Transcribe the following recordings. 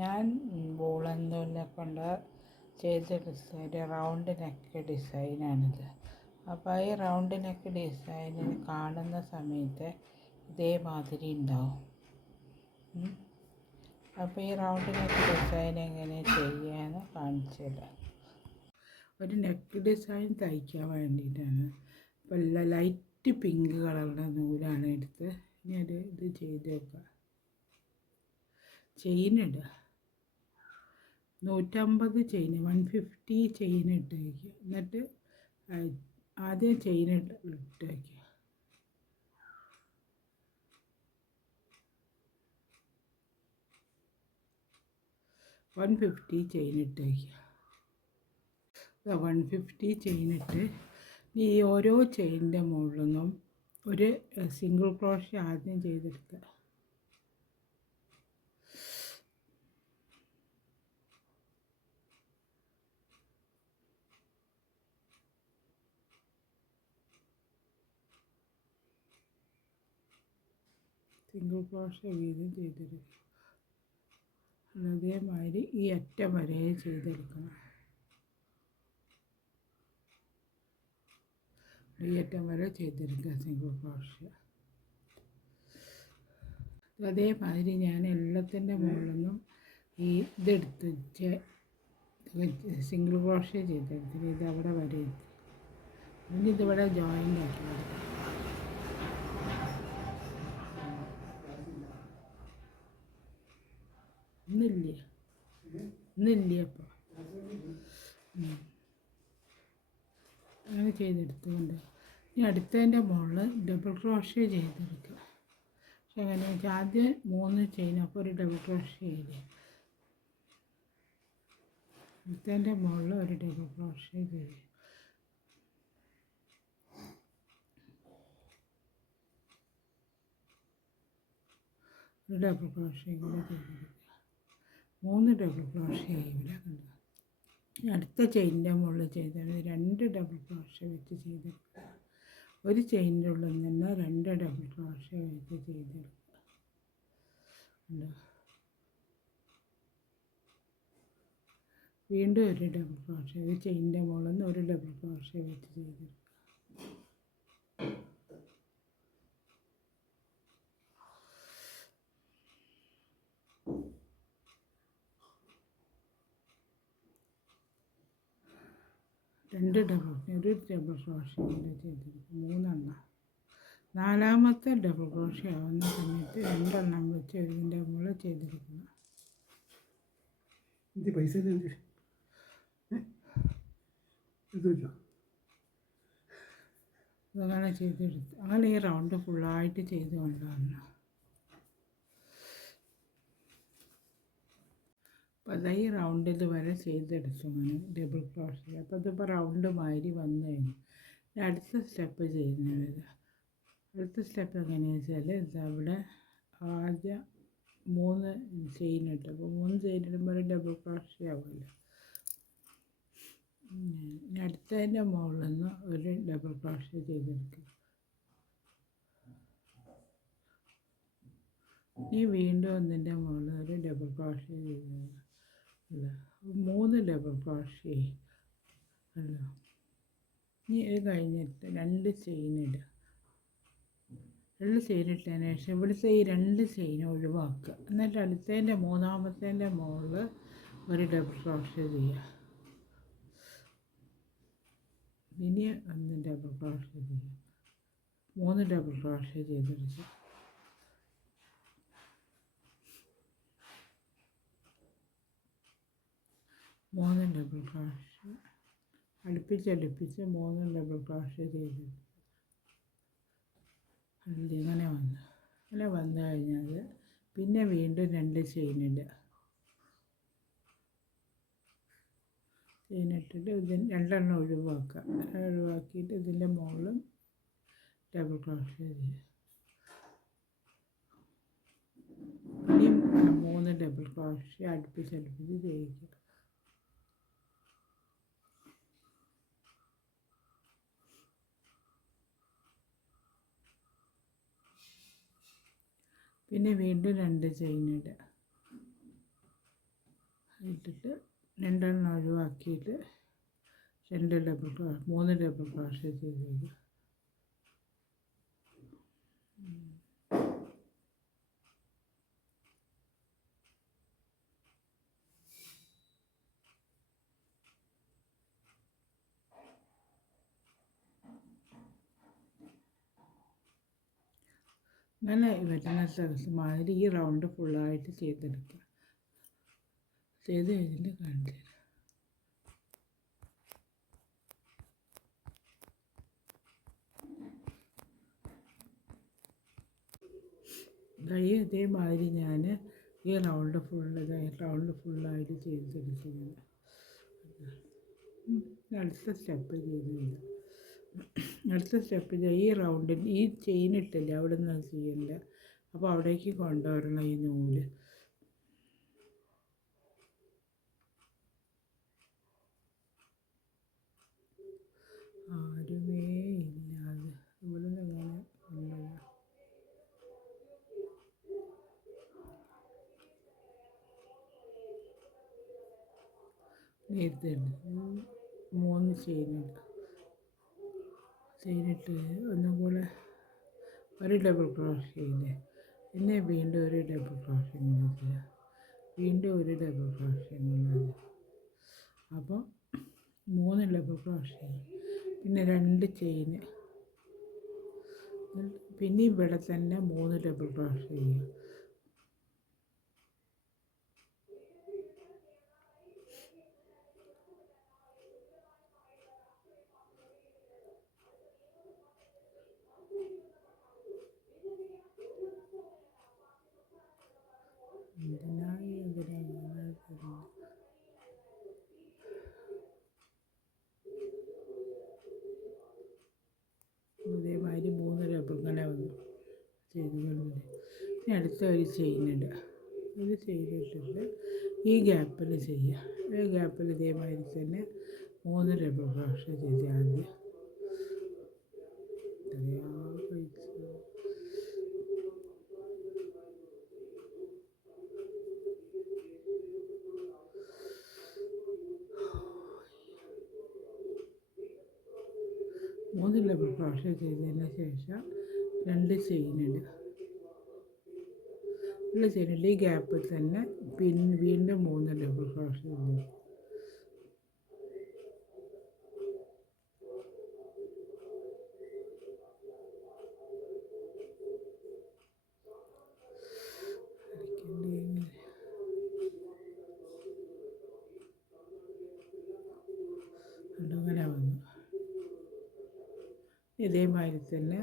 ഞാൻ വൂളൻ നൂലിനെ കൊണ്ട് ചെയ്ത ഡിസൈൻ റൗണ്ട് നെക്ക് ഡിസൈനാണിത്. അപ്പോൾ ഈ റൗണ്ട് നെക്ക് ഡിസൈന് കാണുന്ന സമയത്ത് ഇതേമാതിരി ഉണ്ടാവും. അപ്പോൾ ഈ റൗണ്ട് നെക്ക് ഡിസൈൻ എങ്ങനെ ചെയ്യാമെന്ന് കാണിച്ചു തരാം. ഒരു നെക്ക് ഡിസൈൻ തയ്ക്കാൻ വേണ്ടിയിട്ടാണ്. അപ്പോൾ ലൈറ്റ് പിങ്ക് കളറുടെ നൂലാണ് എടുത്ത് ഇനി ഇത് ചെയ്ത് വെക്കുക. ചെയിനിടുക, 150 ചെയിൻ, 150 ചെയിൻ ഇട്ട് വയ്ക്കുക. എന്നിട്ട് ആദ്യം ചെയിൻ ഇട്ട് വയ്ക്കുക. ചെയിൻ ഇട്ട് വയ്ക്കുക. 150 ചെയിൻ ഇട്ട് ഈ ഓരോ ചെയിനിൻ്റെ മുകളിൽ നിന്നും ഒരു സിംഗിൾ ക്രോഷ്യ ആദ്യം ചെയ്തെടുക്കുക. സിംഗിൾ ക്രോഷ്യ വീതം ചെയ്തെടുക്കുക. അതേമാതിരി ഈ അറ്റം വരെ ചെയ്തെടുക്കണം. ഈ അറ്റം വരെ ചെയ്തെടുക്കുക സിംഗിൾ ക്രോഷ്യ. അതേമാതിരി ഞാൻ എല്ലാത്തിൻ്റെ മുകളിൽ നിന്നും ഈ ഇതെടുത്ത് സിംഗിൾ ക്രോഷ്യ ചെയ്തെടുത്തിട്ട് ഇത് അവിടെ വരെ എത്തി. ഇനി ഇതിവിടെ ജോയിൻ്റ് ആക്കി കൊടുക്കുക. ഇന്നില്ലേ അപ്പോൾ അങ്ങനെ ചെയ്തെടുത്തുകൊണ്ട് ഇനി അടുത്തതിൻ്റെ മുകളിൽ ഡബിൾ ക്രോഷ്യ ചെയ്തെടുക്കുക. പക്ഷെ അങ്ങനെ വെച്ചാൽ ആദ്യം 3 ചെയിൻ, അപ്പോൾ ഒരു ഡബിൾ ക്രോഷ്യ ചെയ്ത് അടുത്തതിൻ്റെ മുകളിൽ ഒരു ഡബിൾ ക്രോഷ്യ ചെയ്ത് ഒരു ഡബിൾ ക്രോഷ്യ കൂടെ ചെയ്തെടുക്കുക. 3 ഡബിൾ ക്രോഷ്യ ഇവിടെ കണ്ടു. അടുത്ത ചെയിനിൻ്റെ മുകളിൽ ചെയ്താൽ 2 ഡബിൾ ക്രോഷ്യ വെച്ച് ചെയ്തെടുക്കുക. ഒരു ചെയിനിൻ്റെ ഉള്ളിൽ നിന്ന് 2 ഡബിൾ ക്രോഷ്യ വെച്ച് ചെയ്തെടുക്കുക. വീണ്ടും ഒരു ഡബിൾ ക്രോഷ്യ, ഒരു ചെയിനിൻ്റെ മുകളിൽ നിന്ന് ഒരു ഡബിൾ ക്രോഷ്യ വെച്ച് ചെയ്തെടുക്കുക. ഒരു ഡബിൾ ക്രോഷ്യ കൂടെ ചെയ്തെടുക്കും. 3 എണ്ണം. 4ാമത്തെ ഡബിൾ ക്രോഷ്യ ആവുന്ന സമയത്ത് 2 എണ്ണം വെച്ച് ഇതിൻ്റെ മുകളിൽ ചെയ്തെടുക്കണം. പൈസ അങ്ങനെ ചെയ്തെടുത്ത് അങ്ങനെ ഈ റൗണ്ട് ഫുള്ളായിട്ട് ചെയ്ത് കൊണ്ടുവരണം. അപ്പോൾ അത് ഈ റൗണ്ടിൽ വരെ ചെയ്തെടുത്തു അങ്ങനെ ഡബിൾ ക്രോഷ്യ. അപ്പോൾ ഇതിപ്പോൾ റൗണ്ട് മാതിരി വന്നു കഴിഞ്ഞു. അടുത്ത സ്റ്റെപ്പ് ചെയ്യുന്നത്, അടുത്ത സ്റ്റെപ്പ് എങ്ങനെയാണെന്ന് വെച്ചാൽ ഇതവിടെ ആദ്യം 3 ചെയിൻ ഇട്ടു. അപ്പോൾ 3 ചെയിൻ ഇടുമ്പോൾ ഒരു ഡബിൾ ക്രോഷ്യ ആവുമല്ലോ. അടുത്തതിൻ്റെ മുകളിൽ നിന്ന് ഒരു ഡബിൾ ക്രോഷ്യ ചെയ്തെടുക്കുക. ഇനി വീണ്ടും ഒന്നിൻ്റെ മുകളിൽ ഒരു ഡബിൾ ക്രോഷ്യ ചെയ്തെടുക്കുക. 3 ഡബിൾ ക്രോഷ്യ അല്ല. ഇനി ഇത് കഴിഞ്ഞിട്ട് 2 ചെയിൻ ഇടുക. 2 ചെയിൻ ഇട്ടതിന് ശേഷം ഇവിടുത്തെ ഈ 2 ചെയിൻ ഒഴിവാക്കുക. എന്നിട്ട് അടുത്തതിൻ്റെ 3ാമത്തേൻ്റെ മുകളിൽ ഒരു ഡബിൾ ക്രോഷ്യ ചെയ്യുക. ഇനി 1 ഡബിൾ ക്രോഷ്യ ചെയ്യുക. 3 ഡബിൾ ക്രോഷ്യ ചെയ്തെടുക്കുക. 3 ഡബിൾ ക്രോഷ്യ അടുപ്പിച്ച് 3 ഡബിൾ ക്രോഷ്യ ചെയ്ത് ഇങ്ങനെ വന്നു കഴിഞ്ഞാൽ പിന്നെ വീണ്ടും 2 ചെയിൻ ഇടുക. ചെയിനിട്ടിട്ട് ഇതിന് 2 എണ്ണം ഒഴിവാക്കിയിട്ട് ഇതിൻ്റെ മുകളിൽ ഡബിൾ ക്രോഷ്യ ചെയ്യുക. ഇനിയും 3 ഡബിൾ ക്രോഷ്യ അടുപ്പിച്ച് ചെയ്യിക്കുക. പിന്നെ വീണ്ടും 2 ചെയിൻ ഇടുക. ഇട്ടിട്ട് രണ്ടെണ്ണം ഒഴിവാക്കിയിട്ട് 3 ഡബിൾ ക്രോഷ്യ ചെയ്ത് അങ്ങനെ വരുന്ന മാതിരി ഈ റൗണ്ട് ഫുള്ളായിട്ട് ചെയ്തെടുക്കുക. ചെയ്ത് കഴിഞ്ഞിട്ട് കാണിച്ചു തരാം. ഇതേമാതിരി ഞാൻ ഈ റൗണ്ട് ഫുള്ളായിട്ട് ചെയ്തെടുക്കുന്നത്. അടുത്ത സ്റ്റെപ്പ് ചെയ്യുന്നില്ല. അടുത്ത സ്റ്റെപ്പ് ഈ റൗണ്ടിൽ ഈ ചെയിൻ ഇട്ടില്ലേ, അവിടെ നിന്ന് അത് ചെയ്യണ്ട. അപ്പോൾ അവിടേക്ക് കൊണ്ടുവരണം ഈ നൂല്. ആരുമേ ഇല്ലാതെ ഇവിടെ നിന്ന് എങ്ങനെ കൊണ്ടുവരാം? നേരത്തെ 3 ചെയിനിട്ട് ഒന്നും കൂടെ ഒരു ഡബിൾ ക്രോഷ്യ ഇല്ലേ, പിന്നെ വീണ്ടും ഒരു ഡബിൾ ക്രോഷ്യ ഇങ്ങനെ, വീണ്ടും ഒരു ഡബിൾ ക്രോഷ്യ ഇങ്ങനെ. അപ്പോൾ 3 ഡബിൾ ക്രോഷ്യ, പിന്നെ 2 ചെയിന്, പിന്നെ ഇവിടെ തന്നെ 3 ഡബിൾ ക്രോഷ്യ ചെയ്യും. അതേമാതിരി 3 ഡബിൾ ഇങ്ങനെ വന്നു ചെയ്തുകൊണ്ട് ഇനി അടുത്ത ഒരു ചെയിനിടുക. ഒരു ചെയിനിട്ടിട്ട് ഈ ഗ്യാപ്പിൽ ചെയ്യുക. ഈ ഗ്യാപ്പിൽ ഇതേമാതിരി തന്നെ 3 ഡബിൾ ക്രോഷ്യ ചെയ്ത് ആദ്യം മൂന്ന് ഡബിൾ ക്രോഷ്യ ചെയ്തതിന് ശേഷം 2 ചെയിനിടുക. 2 ചെയിനിട്ട് ഈ ഗ്യാപ്പിൽ തന്നെ വീണ്ടും 3 ഡബിൾ ക്രോഷ്യ ചെയ്തു. അങ്ങനെ വന്നു. ഇതേമാതിരി തന്നെ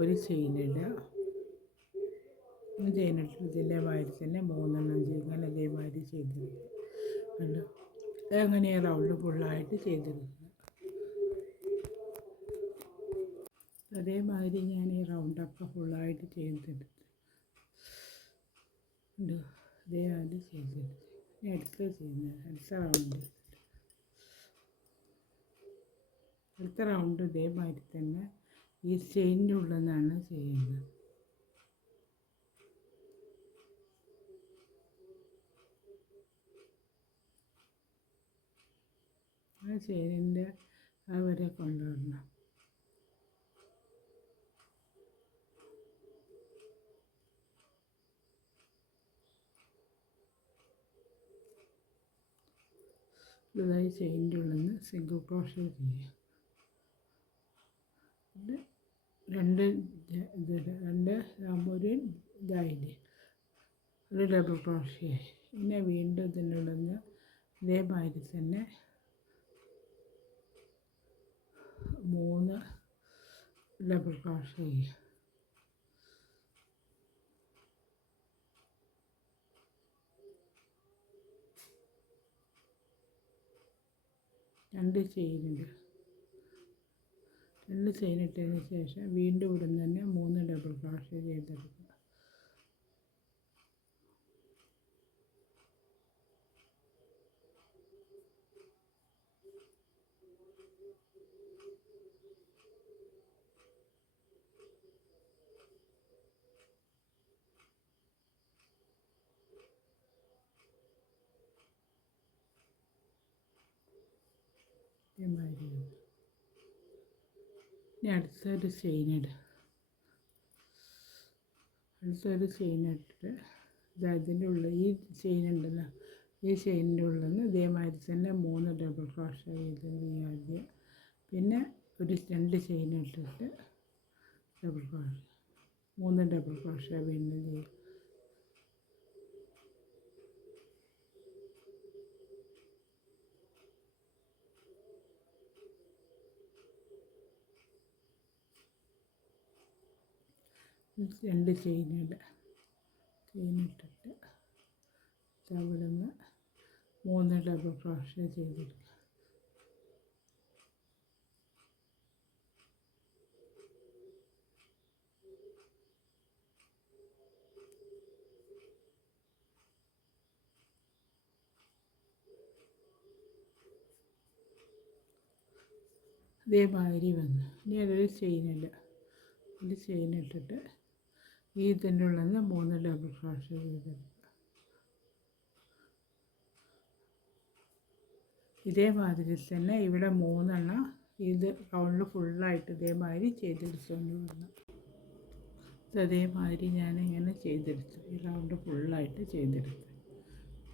ഒരു ചെയിനിടുക. ചെയിനിട്ട് ഇതിൻ്റെ മാതിരി തന്നെ 3 ഇങ്ങനെ ഇതേമാതിരി ചെയ്തെടുക്കുക. കണ്ടോ, അങ്ങനെ റൗണ്ട് ഫുള്ളായിട്ട് ചെയ്തെടുക്കുക. അതേമാതിരി ഞാൻ ഈ റൗണ്ടൊക്കെ ഫുള്ളായിട്ട് ചെയ്തെടുത്ത് ഇതേമാതിരി ചെയ്തെടുത്ത് അടുത്ത റൗണ്ട് ഇതേമാതിരി തന്നെ ഈ ചെയിനിൻ്റെ ഉള്ളിൽ നിന്നാണ് ചെയ്യുന്നത്. ആ ചെയിനിൻ്റെ വരെ കൊണ്ടുവരണം. ഇതായി ചെയിനിൻ്റെ ഉള്ളിൽ നിന്ന് സിംഗിൾ ക്രോഷ്യ ചെയ്യുക. രണ്ട് ഒരു ഇതായില്ലേ, ഒരു ഡബിൾ ക്രോഷ്യ. പിന്നെ വീണ്ടും ഇതിനുള്ളിൽ നിന്ന് ഇതേമാതിരി തന്നെ 3 ഡബിൾ ക്രോഷ്യ ചെയ്യുക. രണ്ട് ചെയിനിട്ടതിന് ശേഷം വീണ്ടും ഇവിടെ നിന്ന് തന്നെ 3 ഡബിൾ ക്രോഷ്യ ചെയ്തെടുക്കുക. ഇതേമാതിരി ഇനി അടുത്തൊരു ചെയിൻ ഇടുക. അടുത്തൊരു ചെയിൻ ഇട്ടിട്ട് ഇതിൻ്റെ ഉള്ളിൽ ഈ ചെയിൻ ഉണ്ടല്ലോ, ഈ ചെയിനിൻ്റെ ഉള്ളിൽ നിന്ന് ഇതേമാതിരി തന്നെ 3 ഡബിൾ ക്രോഷ്യ ചെയ്ത് ആദ്യം. പിന്നെ ഒരു 2 ചെയിൻ ഇട്ടിട്ട് ഡബിൾ ക്രോഷ്യ 3 ഡബിൾ ക്രോഷ്യ വീണ്ടും ചെയ്യും. രണ്ട് ചെയിനിട്ടിട്ട് അവിടെ നിന്ന് 3 ഡബിൾ ക്രോഷ്യ ചെയ്തെടുക്കുക. ഇതേമാതിരി വന്നു. ഇനി അതൊരു ചെയിനില്ല, ഒരു ചെയിൻ ഇട്ടിട്ട് ഈ ഇതിൻ്റെ ഉള്ളിൽ നിന്ന് 3 ഡബിൾ ക്രോഷ്യ ചെയ്തെടുക്കുക. ഇതേമാതിരി തന്നെ ഇവിടെ 3 ഇത് റൗണ്ടിൽ ഫുള്ളായിട്ട് ഇതേമാതിരി ചെയ്തെടുത്തുകൊണ്ട് വന്നു. അതേമാതിരി ഞാനിങ്ങനെ ചെയ്തെടുത്തു, ഈ റൗണ്ട് ഫുള്ളായിട്ട് ചെയ്തെടുത്തു.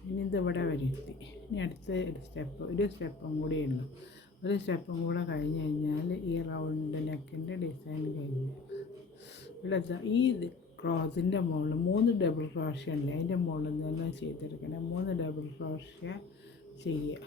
ഇനി ഇതിവിടെ വരുത്തി. ഇനി അടുത്ത ഒരു സ്റ്റെപ്പും കൂടിയേ ഉള്ളൂ. ഒരു സ്റ്റെപ്പും കൂടെ കഴിഞ്ഞ് കഴിഞ്ഞാൽ ഈ റൗണ്ട് നെക്കിൻ്റെ ഡിസൈൻ കഴിഞ്ഞു. ഇവിടെ ഈ ക്രോസിൻ്റെ മുകളിൽ 3 ഡബിൾ ക്രോഷ്യ ഉണ്ട്, അതിൻ്റെ മുകളിൽ നിന്ന് ചെയ്തെടുക്കണം. 3 ഡബിൾ ക്രോഷ്യ ചെയ്യുക.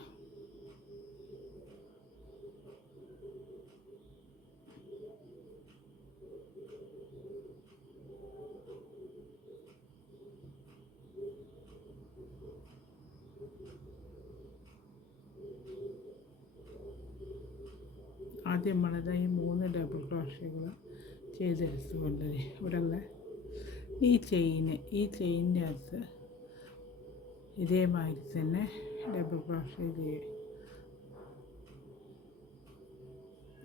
ആദ്യം നമ്മളത് ഈ 3 ഡബിൾ ക്രോഷ്യകൾ ചെയ്തെടുത്തുകൊണ്ട് ഇവിടെ ഉള്ള ഈ ചെയിനിൻ്റെ അകത്ത് ഇതേമാതിരി തന്നെ ഡബിൾ ക്രോഷ്യ ചെയ്യുക.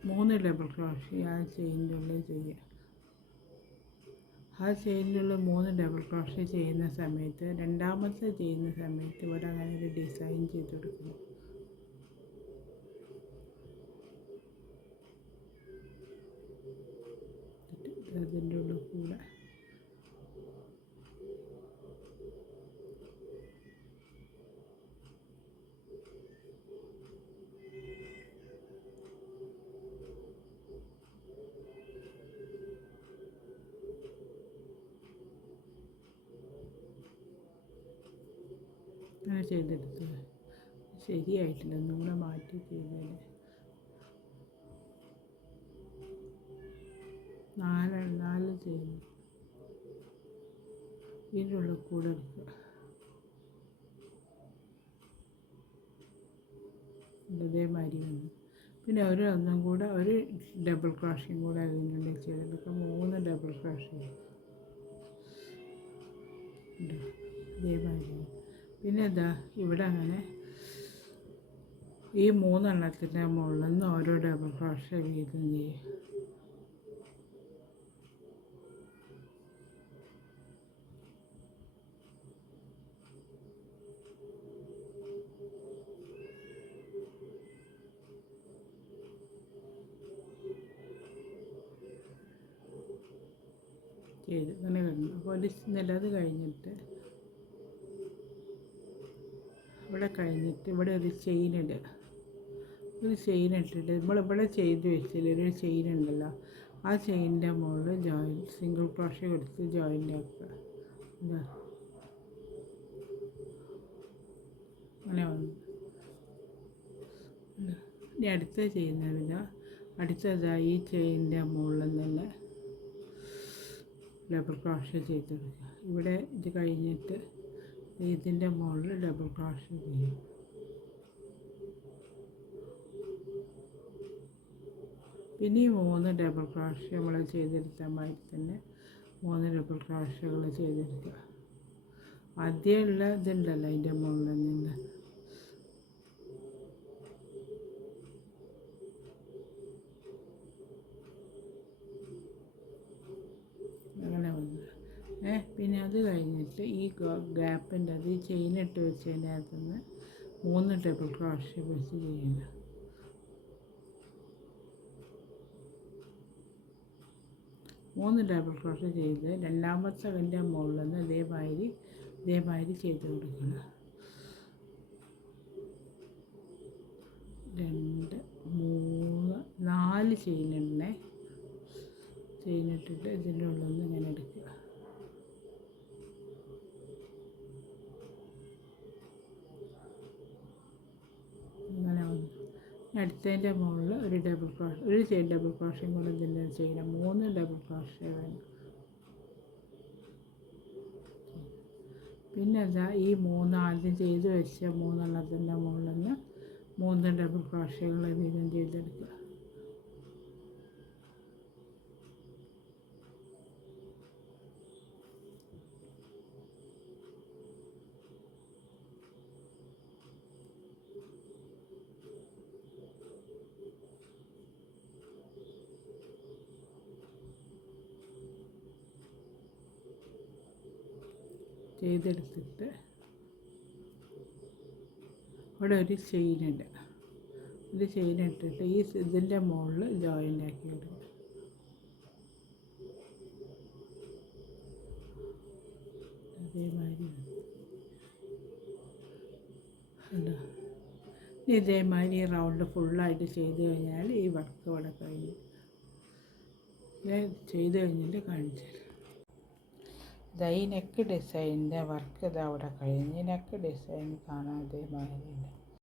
3 ഡബിൾ ക്രോഷ്യ ആ ചെയിനിൻ്റെ ഉള്ളിൽ ചെയ്യുക. ആ ചെയിനിൻ്റെ ഉള്ളിൽ 3 ഡബിൾ ക്രോഷ്യ ചെയ്യുന്ന സമയത്ത്, രണ്ടാമത്തെ ചെയ്യുന്ന സമയത്ത് ഇവിടെ അങ്ങനെ ഒരു ഡിസൈൻ ചെയ്ത് കൊടുക്കുന്നു. അതിൻ്റെ ഉള്ളിൽ കൂടെ അങ്ങനെ ചെയ്തെടുത്തത് ശരിയായിട്ടില്ല, ഒന്നുകൂടെ മാറ്റി ചെയ്തത്. 4 ചെയ്യുന്നു. ഇതിൻ്റെ ഉള്ളിൽ കൂടെ എടുക്കുക. ഇതേമാതിരി വന്നു. പിന്നെ ഒന്നും കൂടെ ഒരു ഡബിൾ ക്രോഷ്യം കൂടെ അതിനുള്ളിൽ ചെയ്തെടുക്കുക. 3 ഡബിൾ ക്രോഷ്യം ഇതേമാതിരി. പിന്നെ ഇവിടെ അങ്ങനെ ഈ 3 മുകളിൽ നിന്ന് ഓരോ ഡബിൾ ക്രോഷ്യ വീതം ചെയ്യുക. ചെയ്ത് അങ്ങനെ കഴിഞ്ഞു. അപ്പോൾ അത് കഴിഞ്ഞിട്ട് ഇവിടെ ഒരു ചെയിൻ ഇടുക. ഒരു ചെയിൻ ഇട്ടിട്ട് നമ്മളിവിടെ ചെയ്ത് വെച്ചില്ല ഒരു ചെയിൻ ഉണ്ടല്ലോ, ആ ചെയിനിൻ്റെ മുകളിൽ സിംഗിൾ ക്രോഷ്യ കൊടുത്ത് ജോയിൻ്റ് ആക്കുക. അങ്ങനെ വന്നു. ഇനി അടുത്ത ചെയ്യുന്നതിന് അടുത്തതായി ഈ ചെയിനിൻ്റെ മുകളിൽ നിന്ന് ഡബിൾ ക്രോഷ്യ ചെയ്തെടുക്കുക. ഇവിടെ ഇത് കഴിഞ്ഞിട്ട് ഇതിൻ്റെ മുകളിൽ ഡബിൾ ക്രോഷ്യ ചെയ്യും. പിന്നെ ഈ 3 ഡബിൾ ക്രോഷ്യ നമ്മൾ ചെയ്തെടുത്ത മാതിരി തന്നെ 3 ഡബിൾ ക്രോഷ്യകൾ ചെയ്തെടുക്കുക. ആദ്യമുള്ള ഇതുണ്ടല്ലോ അതിൻ്റെ മുകളിൽ നിന്ന് അങ്ങനെ വന്നു. പിന്നെ അത് കഴിഞ്ഞിട്ട് ഈ ഗ്യാപ്പിൻ്റെ അത് ഈ ചെയിനിട്ട് വെച്ചതിൻ്റെ അകത്തുനിന്ന് 3 ഡബിൾ ക്രോഷ്യ വെച്ച് ചെയ്യുക. 3 ഡബിൾ ക്രോഷേ ചെയ്ത് രണ്ടാമത്തെ അതിൻ്റെ മുകളിൽ നിന്ന് ഇതേമാതിരി ചെയ്ത് കൊടുക്കണം. 2 3 4 ചെയിനിട്ടിട്ട് ഇതിൻ്റെ ഉള്ളിൽ നിന്ന് ഇങ്ങനെ എടുക്കുക. അങ്ങനെ അടുത്തതിൻ്റെ മുകളിൽ ഒരു ഡബിൾ ക്രോഷയും കൂടെ ഇതിൻ്റെ ചെയ്യണം. 3 ഡബിൾ ക്രോഷേ വേണം. പിന്നെ ഈ 3 ആദ്യം ചെയ്ത് വെച്ച 3 മുകളിൽ നിന്ന് 3 ഡബിൾ ക്രോഷകൾ വീതം ചെയ്തെടുക്കുക. ചെയ്തെടുത്തിട്ട് ഇവിടെ ഒരു ചെയിൻ ഇട്ടിട്ട് ഇതിൻ്റെ മുകളിൽ ജോയിൻ്റ് ആക്കി എടുക്കുക. അതേമാതിരി ഇതേമാതിരി റൗണ്ട് ഫുള്ളായിട്ട് ചെയ്ത് കഴിഞ്ഞാൽ ഈ വർക്ക് ഇവിടെ കഴിഞ്ഞു. ഞാൻ ചെയ്ത് കഴിഞ്ഞിട്ട് കാണിച്ചു തരാം. ഈ നെക്ക് ഡിസൈനിൻ്റെ വർക്ക് അവിടെ കഴിഞ്ഞ് നെക്ക് ഡിസൈൻ കാണാൻ ഇതേമാതിരി